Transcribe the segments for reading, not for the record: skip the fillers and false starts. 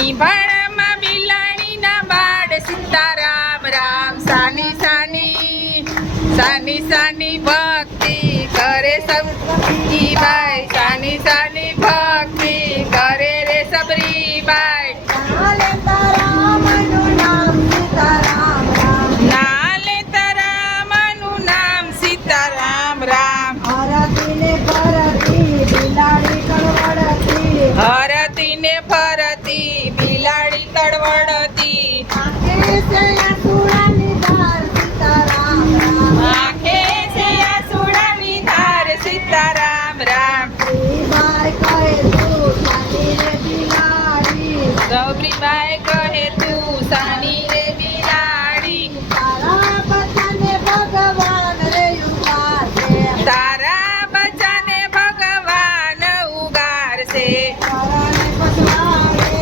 નિભાળામાં બિલાડીના બાળ સીતારામ રામ સાની સાની સાની સાની ભક્તિ કરે સબરીબાઈ સાની સાની ભક્તિ કરે રે સબરીબાઈ નાલે તારામનું નામ સીતારામ રામ નાલે તારામનું નામ સીતારામ રામ હરતીને ફરતી બિલાડી કળવળતી હરતી ને ફરતી બિલાડી તડવડતી આંખે છે આસુડાની ધાર સીતારામ રામ આંખે છે આસુડાની ધાર સીતારામ રામ શ્રીબાઈ કહે તું સાની રે બિલાડી સબરીબાઈ કહે તું સાની રે બિલાડી તારા બચ્ચાને ભગવાન રે ઉગારશે તારા બચ્ચાને ભગવાન ઉગારશે ઘરને પછવાડે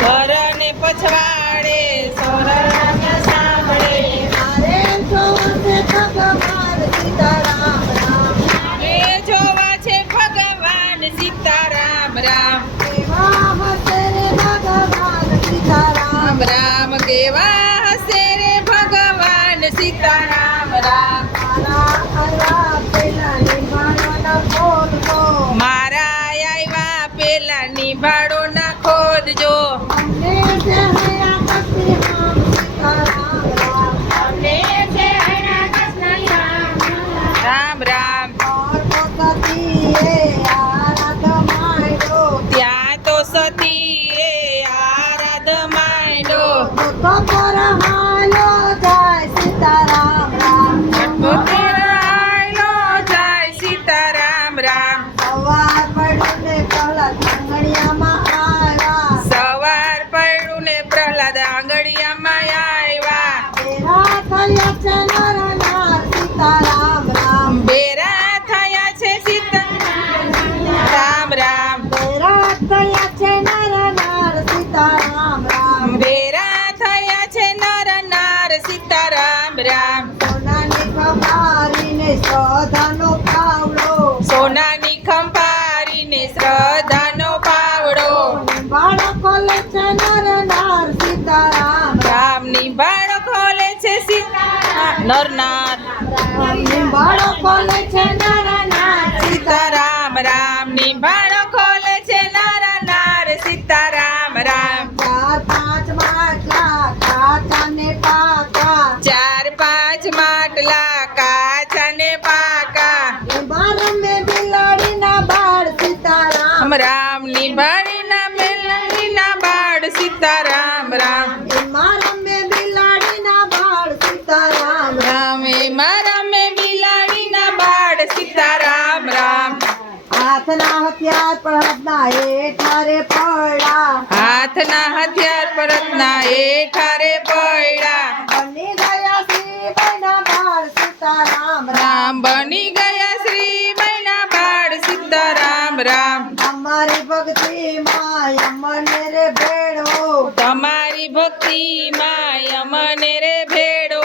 ઘરને પછવાડે સાંભળે મારે જોશે ભગવાન સીતારામ રામ એ જોવા છે ભગવાન સીતારામ રામ કેવા હશે રે ભગવાન સીતારામ રામ કેવા હશે રે ભગવાન સીતારામ રામ મારા આવ્યા પેલા નિભાણોના ખોદજો મારા આવ્યા પેલા નિભાડો ના ખોદજો અમને છે હૈયા કસ્તી રામ સીતારામ રામ અમને છે રામ રામ और सतीए आराध मायडो ત્યાં તો સતીએ આરાધ માંડ્યો तो पर हालो जय सीताराम राम પોતેરાયલો જાય સીતારામ રામ सवार पड़ने पहला आंगणियाમાં આવ્યા સવાર પડ્યું ને પ્રહલાદ આંગળીયામાં આવ્યા તેરા થયા છે નર નાર સીતારામ રામ બેરા થયા છે સીતારામ રામ તેરા થયા છે નર નાર સીતારામ રામ બેરા થયા છે નર નાર સીતારામ રામ સોનાની ખંભારીને શ્રદ્ધાનો પાવડો સોનાની ખંભારીને શ્રદ્ધાનો પાવડો બાળકો લે છે નર નાર સીતારામ રામની બાળો ખોલે છે નરનાર રામની બાળકો લે છે નર નાર સીતારામ રામની બાળો ખોલે છે નરનાર સીતારામ રામ ચાર પાંચ માટલા કાચા ને પાકા 4-5 માટલા કાચા ને પાકા બાર મે બિલાડીના બાળ સીતારામ રામની બાળીના મેલડીના બાળ સીતારામ રામ મારા મે બિલાડીના બાળ સીતારામ રામે મારા મે બિલાડીના બાળ સીતારામ રામ હાથના હથિયાર પર હાથના હેઠારે પડ્યા હાથના હથિયાર પરતના હેઠારે પડ્યા બની ગયા શ્રીબાઈના બાળ સીતારામ રામ બની ગયા શ્રીબાઈના બાળ સીતારામ રામ અમારી ભક્તિમાં અમને રે ભેળો તમારી ભક્તિમાં અમને રે ભેડો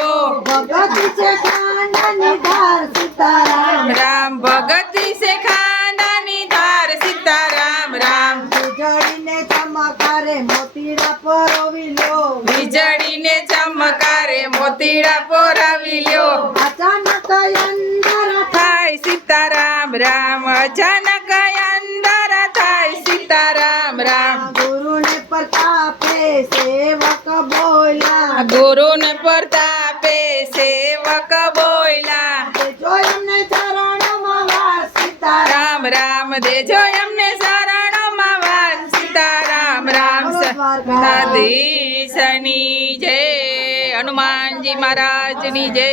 ભગત છે ખાંડાની ધાર સીતારામ રામ ભગતી છે ખાંડાની ધાર સીતારામ રામ વીજળીને ચમકારે મોતીડા પરોવી લ્યો વીજળીને ચમકારે મોતીડા પોરાવી લ્યો અચાનક અંદર થાય સીતારામ રામ અચાનક અંદર થાય સીતારામ રામ ગુરુને પ્રતાપે સેવક બોલ્યા ગુરુને પ્રતાપે સેવક બોલ્યા જો એમને ચરણોમાં વાસ સીતારામ રામ રામ દેજો એમને શરણોમાં વાસ સીતારામ રામ સતીશની જય હનુમાનજી મહારાજની જય